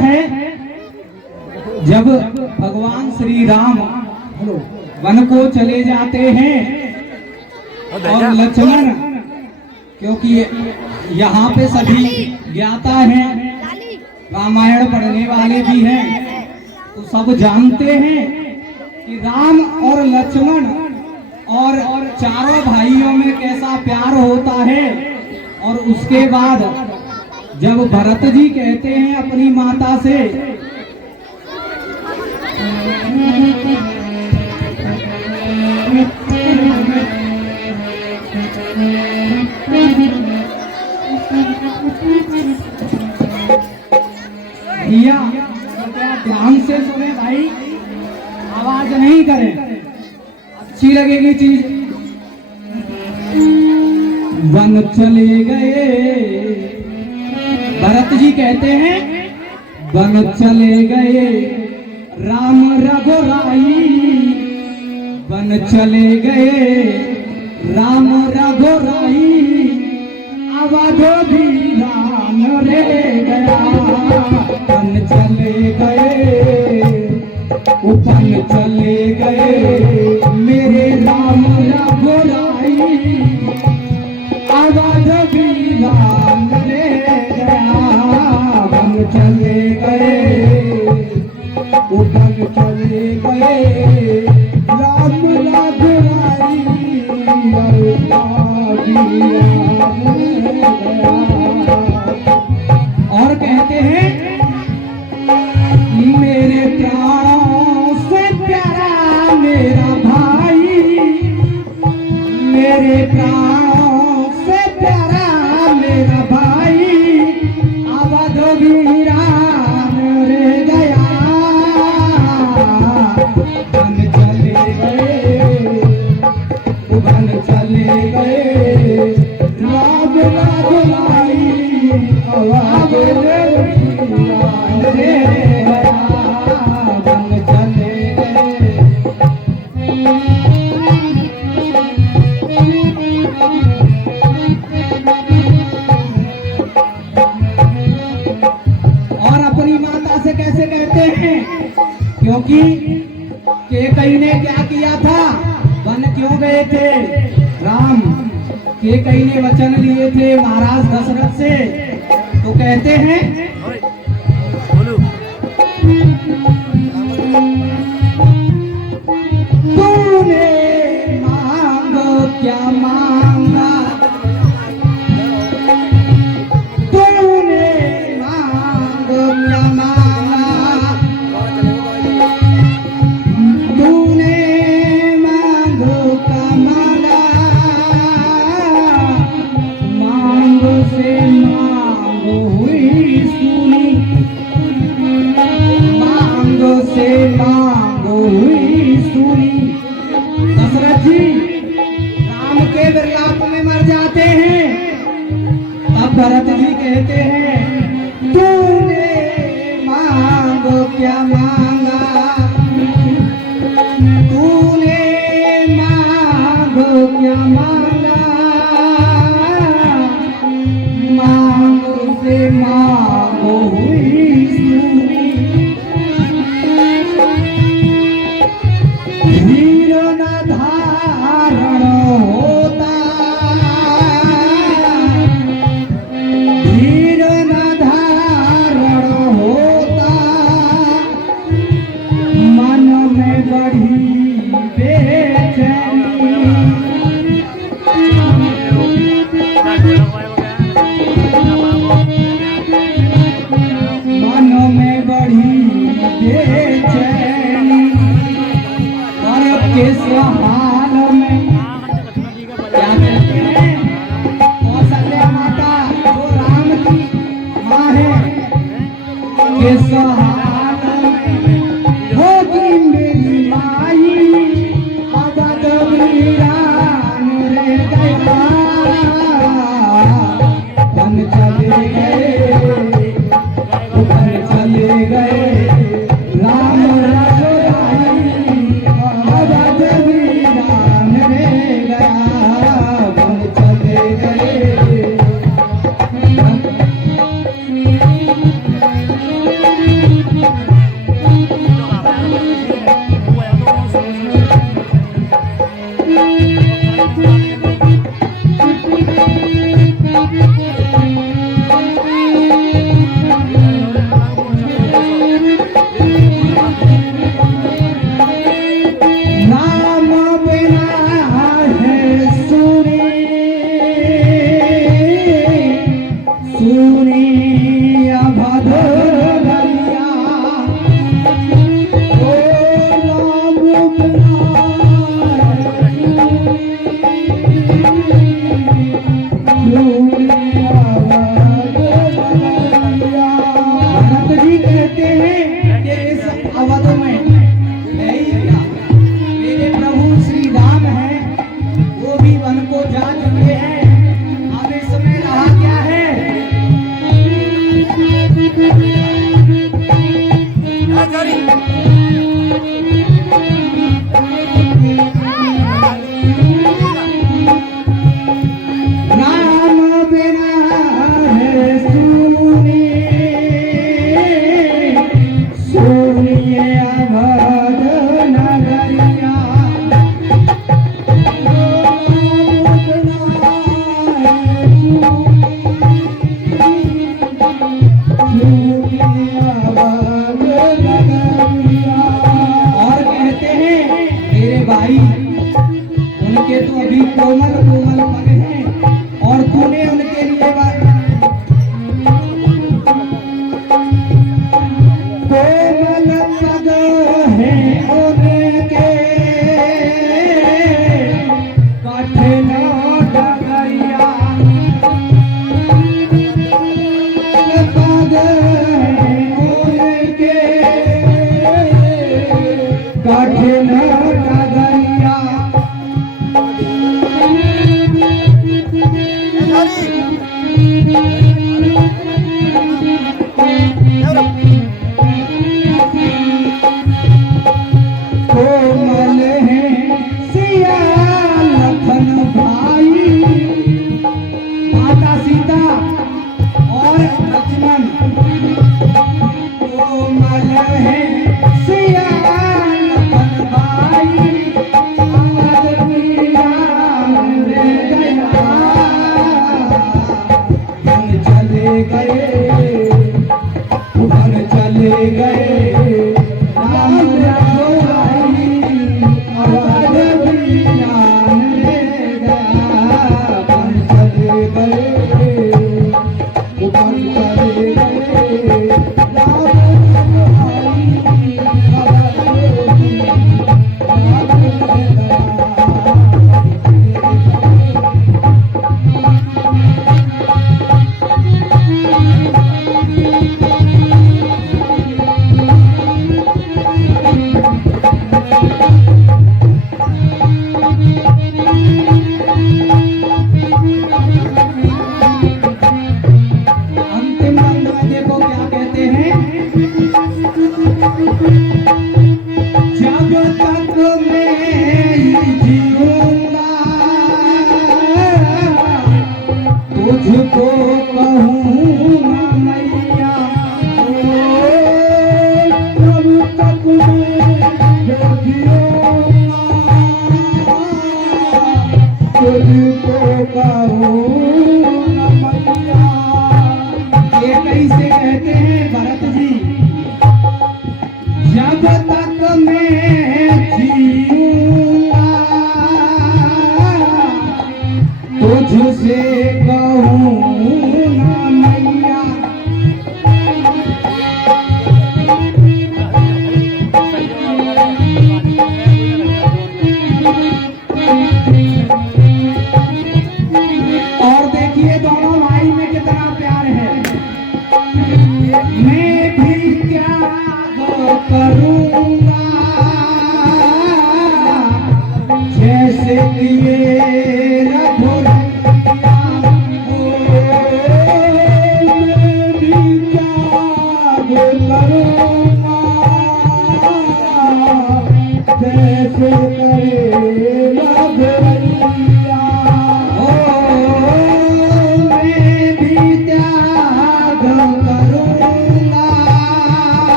है जब भगवान श्री राम वन को चले जाते हैं और लक्ष्मण, क्योंकि यहाँ पे सभी ज्ञाता हैं, रामायण पढ़ने वाले भी हैं, तो सब जानते हैं कि राम और लक्ष्मण और चारों भाइयों में कैसा प्यार होता है। और उसके बाद जब भरत जी कहते हैं अपनी माता से भैया ध्यान से सुने भाई, आवाज नहीं करें, अच्छी लगेगी चीज। वन चले गए, भरत जी कहते हैं वन चले गए राम रघुराई, वन चले गए राम रघुराई, अवध वीरान रे गया। वन चले गए, वन चले गए मेरे राम रघुराई, अवध वीरान रे गया। वन चले गए, वन चले गए राम रघुराई, और कहते हैं मेरे प्राणों से प्यारा मेरा भाई, मेरे प्राणों से प्यारा मेरा भाई, अवध वीरान रे गया। वन चले गए, वन चले गए राम रघुराई, अवध वीरान रे गया। वन चले गए। और अपनी माता से कैसे कहते हैं, क्योंकि कैकेयी ने क्या किया था, वन क्यों गए थे राम, कैकेयी ने वचन लिए थे महाराज दशरथ से, तो कहते हैं तूने मांगो क्या मांगा, तूने मांगो क्या मांगा, तूने मांगो क्या मांगा, मांगो से मांगो हुई सुनी, मांगो से मांगो हुई सुनी। दशरथ जी राम के विलाप में मर जाते हैं, अब भरत जी कहते हैं तूने मांगो क्या मांगा, तूने मांगो क्या मांगा, मांगो से मांगो हुई सुनी। धीर न धारण होता, धीर न धारण होता, मन में बढ़ी बेचैनी, मन में बढ़ी बेचैनी। और किस हाल में क्या कहते हैं, कौशल्या माता जो राम की माँ है, किस हाल में होगी मेरी माई, अवध वीरान रे गया। वन चले गए, वन चले गए राम रघुराई, अवध वीरान रे गया। वन चले गए।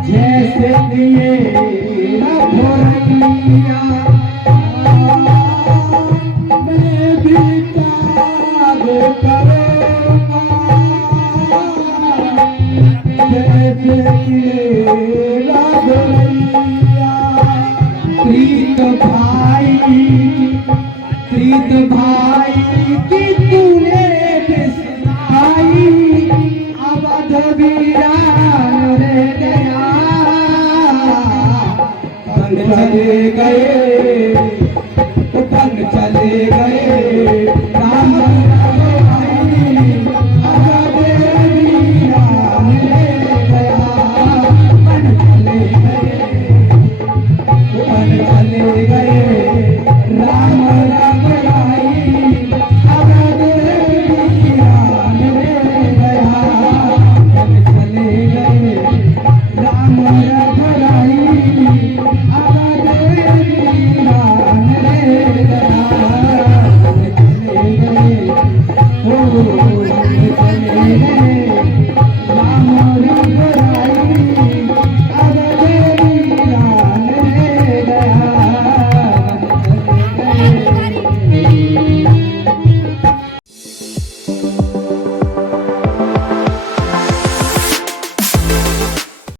जैसे दिए भाई की तूने बिसराई, अवध वीरान रह गया, बन चले गए, बन चले गए राम भाई, अवध वीरान रह गया, बन चले गए, बन चले गए।